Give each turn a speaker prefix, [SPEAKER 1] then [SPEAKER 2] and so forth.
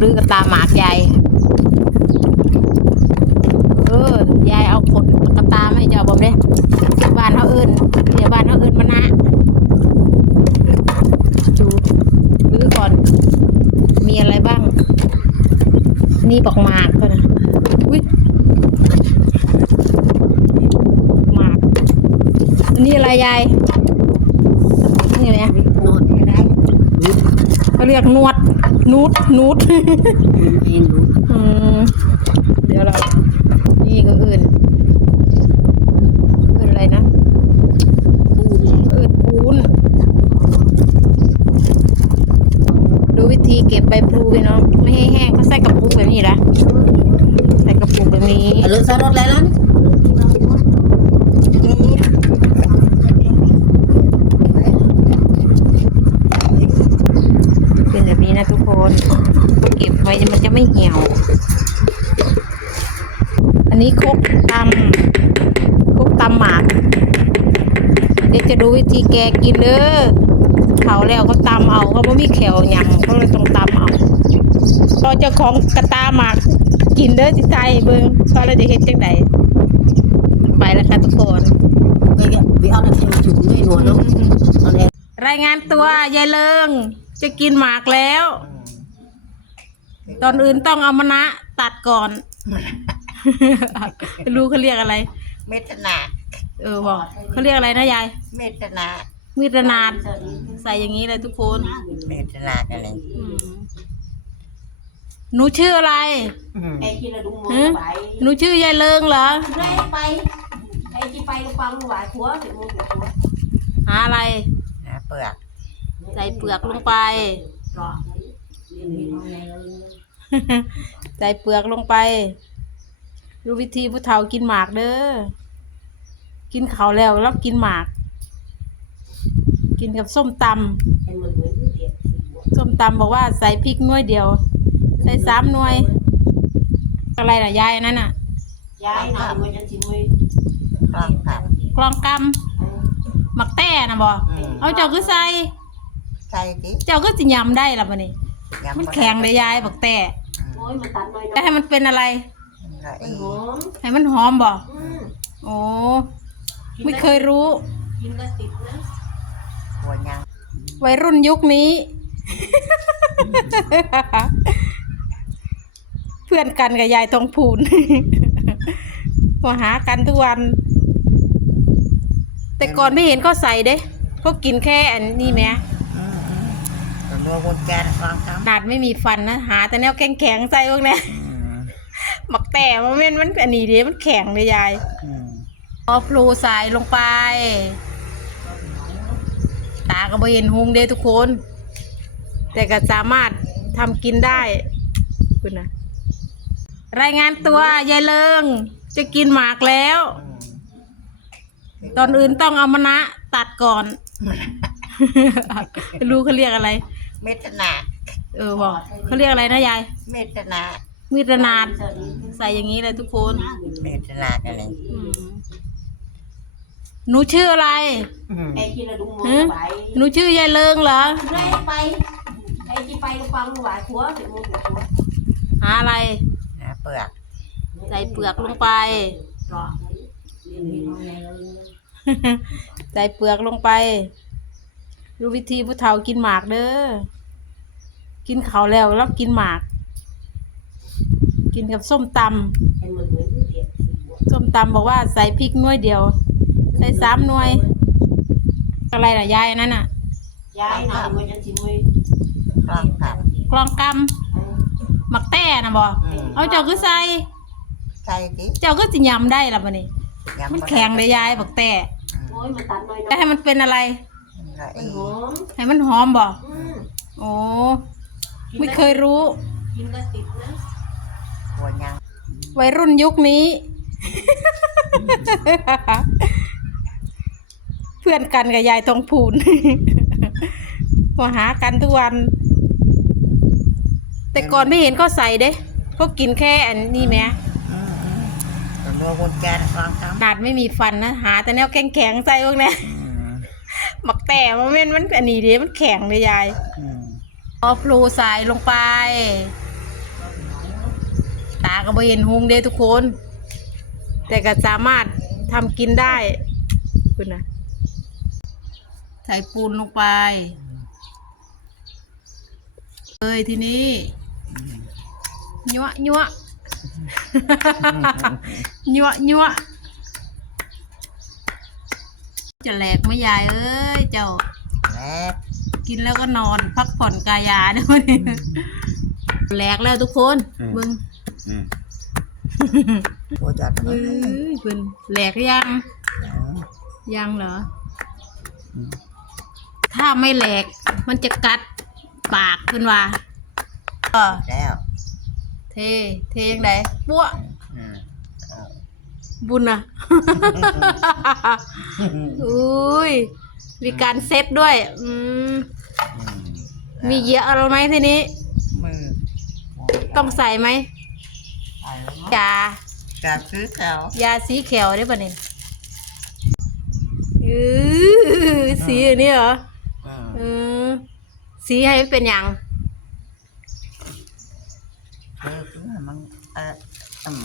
[SPEAKER 1] ดื้อกับตาหมากยายเออยายเอาขนกับตาไม่เจ้าบอมเด้บ้านเขาเอินเดี๋ยวบ้านเขาเอินมานะดูดื้อก่อน มีอะไรบ้าง นี่บอกหมากก็นะอุ้ยหมากนนี้อะไรยายนี่อะไรอะ
[SPEAKER 2] นอนไม่ได้
[SPEAKER 1] เขาเรียกนวดนูดนูด
[SPEAKER 2] มันเองรู้
[SPEAKER 1] อืมเดี๋ยวเรา นี่ก็อื่น อื่นอะไรนะ
[SPEAKER 2] ปูน
[SPEAKER 1] อื่นปูน ดูวิธีเก็บใบพลูพี่น้อง ไม่ให้แห้งเขาใส่กระปุกแบบนี้นะ ใส่กระปุกแบบนี้
[SPEAKER 2] เอารถซารถแล้วล่ะ
[SPEAKER 1] เป็นแบบนี้นะทุกคน เก็บไว้มันจะไม่เหี่ยว อันนี้ครกตำครกตำหมากเดี๋ยวจะดูวิธีแกกินเด้อเขาแล้วก็ตำเอาเขาไม่มีแขวหยังเขาเลยต้องตำเอาพอเจ้าของกระตาหมากกินเด้อจิใจเบิ่งตอนเราจะเห็นจังไดไปแล้วค่ะทุกคน
[SPEAKER 2] ไปเอาแต่เทวจุ่มด้วยหนวดเนาะตอนนี้
[SPEAKER 1] รายงานตัวยายเลิงจะกินหมากแล้ว ตอนอื่นต้องเอามะนะตัดก่อน รู้เขาเรียกอะไร
[SPEAKER 2] เมตนา
[SPEAKER 1] เออบอกเขาเรียกอะไรนะยาย
[SPEAKER 2] เมตนา
[SPEAKER 1] มีดระนาดใส่อย่างนี้เลยทุกคน
[SPEAKER 2] เมตนาอะไร
[SPEAKER 1] อืมหนูชื่ออะไร
[SPEAKER 3] ไอ้ที่เราดู
[SPEAKER 1] ฮะ
[SPEAKER 3] มือไหว
[SPEAKER 1] หนูชื่อยายเลิงเหรอ
[SPEAKER 3] ไล่ไปไอ้ที่ไปก็ฟังมือไหวหัวถึงมือหัว
[SPEAKER 1] หาอะไร
[SPEAKER 2] นะเปลือก
[SPEAKER 1] ใส่เปลือกลงไป
[SPEAKER 3] รอ
[SPEAKER 1] ใส่เปลือกลงไป ดูวิธีผู้เฒ่ากินหมากเด้อ กินเขาวแล้วแล้วกินหมาก กินกับส้มต
[SPEAKER 3] ให้มันเหมือนเดียดำ
[SPEAKER 1] ส้มตำบอกว่าใส่พริกหน่วยเดียว ใส่สามหน่วย อะไรน่ะยายอันนั้นน่ะ
[SPEAKER 3] ย้ายหน่อยมันจะชิมมือ
[SPEAKER 2] คล้องกัน
[SPEAKER 1] กลองกำหมักแต้นะบอ
[SPEAKER 2] อืม
[SPEAKER 1] เอาเจ้าก็ใส่
[SPEAKER 2] ใส่ดิ
[SPEAKER 1] เจ้าก็สิยำได้ละบันนี้
[SPEAKER 2] ยัง
[SPEAKER 1] มันแข็งเลยยายบักแต่
[SPEAKER 3] โอ้ ยมันตัดหน่อย
[SPEAKER 1] จะให้มันเป็นอะไร
[SPEAKER 2] ไอ้
[SPEAKER 3] หอม
[SPEAKER 1] ให้มันหอมบ่
[SPEAKER 3] อืม
[SPEAKER 1] โอ้ไม่เคยรู้
[SPEAKER 3] กินก็ติดนะ
[SPEAKER 2] หัวยัง
[SPEAKER 1] วัยรุ่นยุคนี้ เพื่อนกันกับยายทองพูน มาหากันทุกวัน แต่ก่อนไม่เห็นเขาใส่เด้เขากินแค่อันนี้ไหม
[SPEAKER 2] อืมอืม ตัวนัววนแกนคล้องกัน
[SPEAKER 1] นาดไม่มีฟันนะหาแต่แนวแข็งๆใส่พวกเนี้ย
[SPEAKER 2] อืม
[SPEAKER 1] หมักแต่มันเป็นมันอันนี้เด้มันแข็งเลยยาย
[SPEAKER 2] อืม
[SPEAKER 1] เอาพลูใส่ลงไป ตาก็บ่เห็นหุงเด้ทุกคน แต่ก็สามารถทำกินได้คุณนะรายงานตัวยายเลิง จะกินหมากแล้ว ตอนอื่นต้องเอามะนะตัดก่อน รู้เขาเรียกอะไร
[SPEAKER 2] เมตนา
[SPEAKER 1] เออบอกเขาเรียกอะไรนะยาย
[SPEAKER 2] เมตนา
[SPEAKER 1] มีดระนาดใส่อย่างนี้เลยทุกคน
[SPEAKER 2] เมตนาอะไร
[SPEAKER 1] อืมหนูชื่ออะไร
[SPEAKER 2] อืม
[SPEAKER 3] ไอ้ที่เราดูมื
[SPEAKER 1] ฮะ
[SPEAKER 3] อไหว
[SPEAKER 1] หนูชื่อยายเลิงเหรอ
[SPEAKER 3] ไล่ไป ไอ้ที่ไปก็ฟังมือไหวหัวถึงมือหัว
[SPEAKER 1] หาอะไร
[SPEAKER 2] นะเปลือก
[SPEAKER 1] ใส่เปลือกลงไป
[SPEAKER 3] รอ
[SPEAKER 1] ใส่เปลือกลงไป ดูวิธีผู้เฒ่ากินหมากเด้อ กินเขาวแล้วแล้วกินหมาก กินกับส้มต
[SPEAKER 3] ให้มันเหมือนเดียดำ
[SPEAKER 1] ส้มตำบอกว่าใส่พริกหน่วยเดียว ใส่สามหน่วย อะไรน่ะ ยายอันนั้นน่ะ
[SPEAKER 3] ย้ายหน่อยมันจะชิมมือ
[SPEAKER 2] คล้องกัน
[SPEAKER 1] กลองกำหมักแต่นะบอ
[SPEAKER 2] อืม
[SPEAKER 1] เอาเจ้าก็ใส่
[SPEAKER 2] ใส่ดิ
[SPEAKER 1] เจ้าก็สิยำได้ละบันนี้
[SPEAKER 2] ยัง
[SPEAKER 1] มันแข็งเลยยายบักแต่
[SPEAKER 3] โอ้ยมันตัดหน่อย
[SPEAKER 1] จะให้มันเป็นอะไร
[SPEAKER 2] ไอ้
[SPEAKER 3] หอม
[SPEAKER 1] ให้มันหอมบ่
[SPEAKER 3] อืม
[SPEAKER 1] โอ้ไม่เคยรู้
[SPEAKER 3] กินก็ติดนะ
[SPEAKER 2] หัวยัง
[SPEAKER 1] วัยรุ่นยุคนี้ เพื่อนกันกับยายทองพูน มาหากันทุกวัน แต่ก่อนไม่เห็นเขาใส่เด้เขากินแค่อันนี้ไหม
[SPEAKER 2] อืมอืมตัวนัววนแกนคล้องกัน
[SPEAKER 1] นาดไม่มีฟันนะ หาแต่แนวแข็งๆใส่พวกเนี้ย
[SPEAKER 2] อืม
[SPEAKER 1] หมักแต่มันเป็นมันอันนี้เด้มันแข็งเลยยาย
[SPEAKER 2] อืม
[SPEAKER 1] เอาพลูใส่ลงไปก็บ่เห็นหุงเด้ทุกคน แต่ก็สามารถทำกินได้คุณนะใส่ปูนลงไปเอ้ยทีนี้ยั่วยั่วยั่วยั่ว จะแหลกไหม่ยายเอ้ยเจ้า
[SPEAKER 2] แล้ว
[SPEAKER 1] กินแล้วก็นอนพักผ่อนกายาด้วยนี่แหลกแล้วทุกคนเบึง
[SPEAKER 2] อืมโอ้จัดมา
[SPEAKER 1] เอ้ยเพิ่นแหลกยังยังเหรออถ้าไม่แหลก มันจะกัดปากเพิ่นว่าเออ
[SPEAKER 2] แล้ว
[SPEAKER 1] เท เทยังไงปั้ว
[SPEAKER 2] อืม
[SPEAKER 1] บุญนะ อุ้ย มีการเซตด้วย อืม มีเยอะอะไรไหมทีนี้
[SPEAKER 2] มือ
[SPEAKER 1] ต้องใส่ไหม
[SPEAKER 2] ไปแล้วมั้ง
[SPEAKER 1] ยา
[SPEAKER 2] จับซื้อเขา
[SPEAKER 1] ยาสีเขียวได้ปะเนี่ยอือสีอันนี้เหรอ
[SPEAKER 2] อืม
[SPEAKER 1] อืมสีให้มันเป็นหยัง
[SPEAKER 2] เออเพื่อมันเอออืม